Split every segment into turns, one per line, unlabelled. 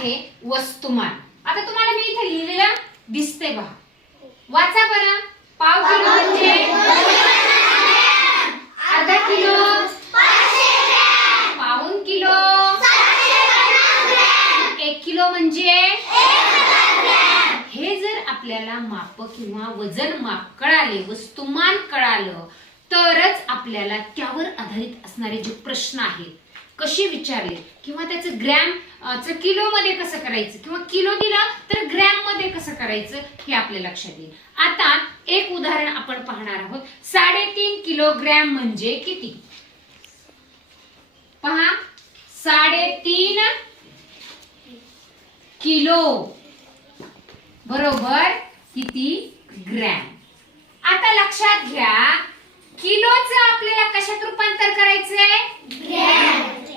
आहे वस्तुमान. आता तुम्हाला मी इथे लिहिलेलं दिसते पहा वाचा बरं. पाव किलो म्हणजे अर्धा किलो. पाऊन किलो. एक किलो म्हणजे हे जर आपल्याला माप किंवा वजन माप कळाले वस्तुमान कळालं तरच आपल्याला त्यावर आधारित असणारे जे प्रश्न आहेत कशी विचारले? किंवा त्याचं ग्रॅम चं किलो मध्ये कसं करायचं? किंवा किलो दिला तर ग्रॅममध्ये कसं करायचं? हे आपल्या लक्षात येईल. आता एक उदाहरण आपण पाहणार आहोत. साडेतीन किलोग्रॅम म्हणजे किती? पहा. साडेतीन किलो. बरोबर किती ग्रॅम? आता लक्षात घ्या. किलोचं आपल्याला कशात रूपांतर करायचंय?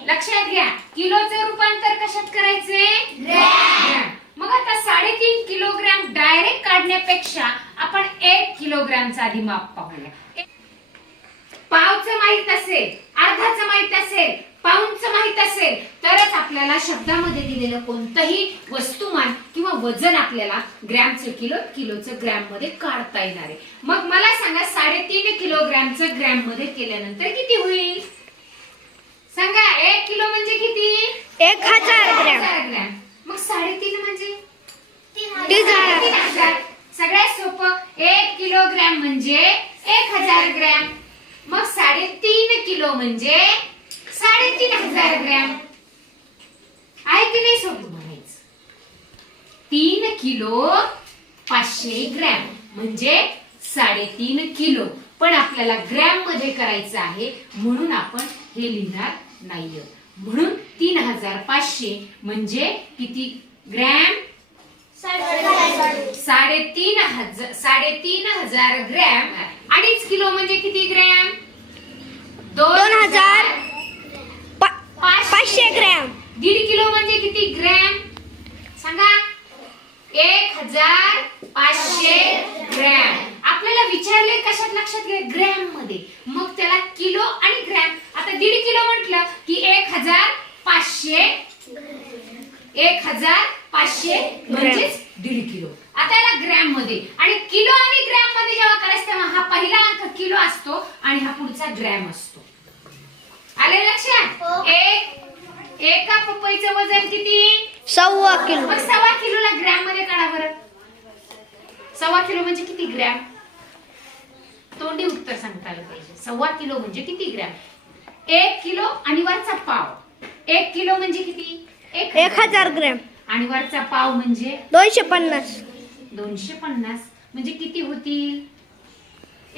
लक्षात घ्या. किलोचं रूपांतर कशात करायचंय ग्रॅम. मग आता साडेतीन किलोग्रॅम डायरेक्ट काढण्यापेक्षा आपण एक किलोग्रॅमचा आधी माप पाहूया. पावचं माहीत असेल अर्धाचं माहीत असेल पाऊंडचं माहीत असेल तरच आपल्याला शब्दामध्ये दिलेलं कोणतंही वस्तुमान किंवा वजन आपल्याला ग्रॅमचं किलो किलोचं ग्रॅममध्ये काढता येणार आहे. मग मला सांगा साडेतीन किलोग्रॅमचं ग्रॅममध्ये केल्यानंतर किती होईल? सांगा एक किलो म्हणजे किती?
एक हजार ग्रॅम.
मग साडेतीन म्हणजे?
तीन हजार.
सगळ्यात सोपं एक किलोग्रॅम म्हणजे एक हजार ग्रॅम. मग साडेतीन किलो म्हणजे साडेतीन हजार ग्रॅम. आहे की नाही सोपं म्हणायचं? तीन किलो पाचशे ग्रॅम म्हणजे साडेतीन किलो. पण आपल्याला ग्रॅममध्ये करायचं आहे म्हणून आपण हे लिहिणार नाहीये. म्हणून तीन हजार पाचशे म्हणजे किती? ग्रॅम? साडेतीन हजार साडेतीन हजार ग्रॅम. अडीच किलो म्हणजे किती ग्रॅम?
दोन हजार
पाचशे
ग्रॅम.
दीड किलो म्हणजे किती ग्रॅम? सांगा. एक हजार पाचशे ग्रॅम. आपल्याला विचारले कशात लक्षात घ्या? ग्रॅममध्ये मग त्याला किलो आणि दीड किलो म्हटलं की एक हजार पाचशे एक हजार पाचशे म्हणजेच दीड किलो आता याला ग्रॅममध्ये. आणि किलो आणि ग्रॅममध्ये जेव्हा करायचं तेव्हा हा पहिला अंक किलो असतो आणि हा पुढचा ग्रॅम असतो. आले लक्षात? एक एका पपईचं वजन किती?
सव्वा किलो.
मग सव्वा किलोला ग्रॅममध्ये काढा बरं. सव्वा किलो म्हणजे किती ग्रॅम? तोंडी उत्तर सांगता आलं पाहिजे. सव्वा किलो म्हणजे किती ग्रॅम? एक किलो आणि वरचा पाव. एक किलो म्हणजे किती?
एक हजार ग्रॅम.
आणि वरचा पाव म्हणजे?
दोनशे पन्नास.
दोनशे पन्नास. म्हणजे किती होतील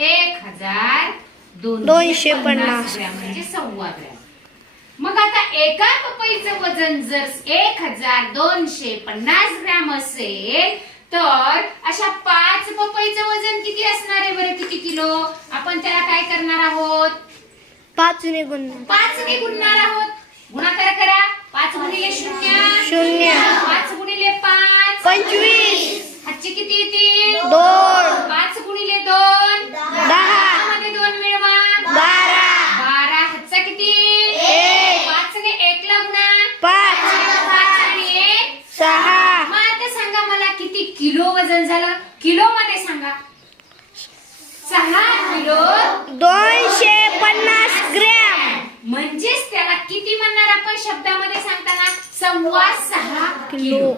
एक हजार
दोनशे पन्नास.
ग्रॅम म्हणजे सव्वा ग्रॅम. मग आता एका पपईचं वजन जर एक हजार दोनशे पन्नास ग्रॅम असेल तर अशा पाच पपईचं वजन किती असणार आहे बरं? किती किलो? आपण त्याला काय करणार आहोत?
पाच निघून
पाच ने गुणणार आहोत. गुणाकार करा पाच गुणिले शून्य.
शून्य.
पाच गुणिले पाच.
पंचवीस.
हातचे किती येतील
दोन.
पाच गुणिले दोन.
दहा.
मध्ये दोन मिळवा.
बारा.
बारा. हातचा किती?
एक.
पाच ने एक ला गुणा.
पाच.
पाच आणि एक.
सहा.
मग आता सांगा मला किती किलो वजन झालं? किलो मध्ये सांगा. सहा किलो.
दोनशे पन्नास ग्रॅम
म्हणजेच त्याला किती आपण शब्दामध्ये सांगताना सव्वा सहा किलो.
किलो.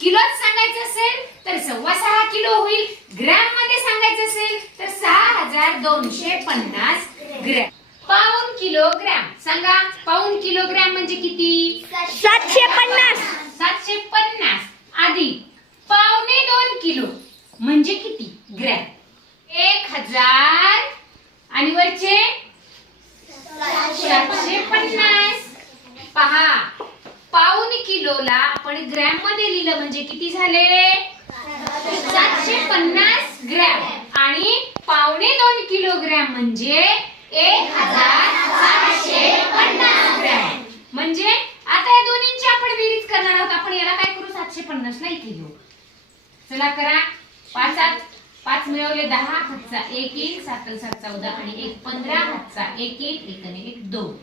किलोच सांगायचं असेल तर सव्वा सहा किलो होईल. ग्रॅममध्ये सांगायचं असेल तर सहा हजार दोनशे पन्नास ग्रॅम. पाऊन किलोग्रॅम सांगा पाऊन किलोग्रॅम म्हणजे किती?
सातशे पन्नास.
सातशे पन्नास. आधी पावणे दोन किलो म्हणजे किती ग्रॅम एक हजार आणि वरचे सातशे पन्नास पहा पाऊन किलोला आपण ग्रॅम म्हणजे किती झाले? सातशे पन्नास ग्रॅम. आणि पावणे दोन किलोग्रॅम म्हणजे एक हजार सातशे पन्नास ग्रॅम. म्हणजे आता या दोन्हींची आपण बेरीज करणार आहोत. आपण याला काय करू? सातशे पन्नास ला इथे घेऊ. चला करा. पाचात पाच मिळवले दहा हातचा एक एक सात सात चौदा आणि एक पंधरा हातचा एक एक एक आणि एक दोन.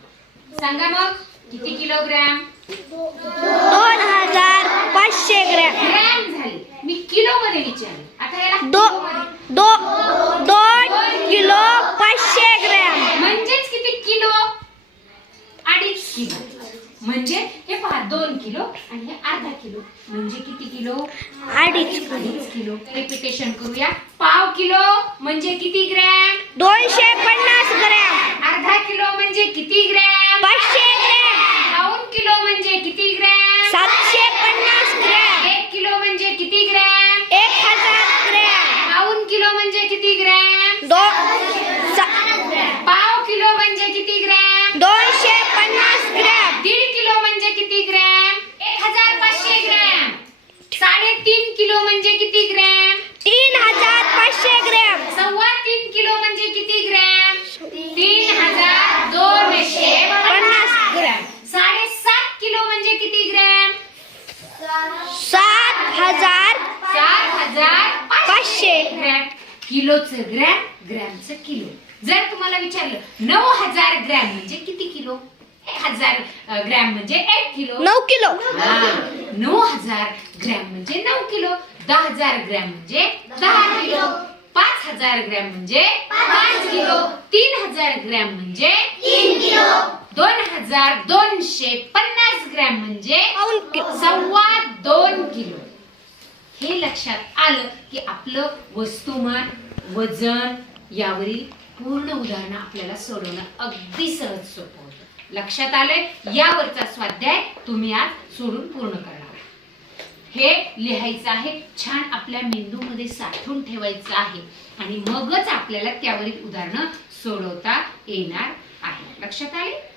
सांगा मग किती किलोग्रॅम?
दोन
किलो आणि हे अर्धा किलो. म्हणजे किती किलो?
अडीच
अडीच किलो. रिपिटेशन करूया. पाव किलो म्हणजे किती ग्रॅम?
दोनशे पन्नास ग्रॅम.
अर्धा किलो म्हणजे किती ग्रॅम
पाचशे ग्रॅम
पाऊन किलो म्हणजे किती ग्रॅम
सातशे पन्नास ग्रॅम
एक किलो म्हणजे किती ग्रॅम
एक हजार ग्रॅम
पाऊन किलो म्हणजे किती ग्रॅम
दो सा-
पाव किलो म्हणजे किती ग्रॅम
दोनशे पन्नास ग्रॅम
दीड किलो म्हणजे किती ग्रॅम एक हजार पाचशे ग्रॅम साडेतीन किलो म्हणजे किती ग्रॅम?
तीन हजार पाचशे ग्रॅम.
सव्वा तीन किलो म्हणजे किती ग्रॅम? तीन हजार दोनशे पन्नास ग्रॅम. साडेसात किलो म्हणजे किती ग्रॅम?
सात हजार
सात हजार
पाचशे
ग्रॅम. किलोचं ग्रॅम ग्रॅमचं किलो. जर तुम्हाला विचारलं नऊ हजार ग्रॅम म्हणजे किती किलो? हजार ग्रॅम म्हणजे एक किलो.
नऊ किलो.
हा, नऊ हजार ग्रॅम म्हणजे नऊ किलो. दहा हजार ग्रॅम म्हणजे दहा किलो. पाच हजार ग्रॅम म्हणजे पाच किलो. तीन हजार ग्रॅम म्हणजे तीन किलो. दोन हजार दोनशे पन्नास ग्रॅम म्हणजे सव्वा दोन किलो. हे लक्षात आलं की आपलं वस्तुमान वजन यावरील पूर्ण उदाहरणं आपल्याला सोडवणं अगदी सहज सोपं लक्षात आलंय? यावरचा स्वाध्याय तुम्ही आज सोडून पूर्ण करणार हे लिहायचं आहे छान आपल्या मेंदूमध्ये साठवून ठेवायचं आहे. आणि मगच आपल्याला त्यावरील उदाहरणं सोडवता येणार आहे. लक्षात आले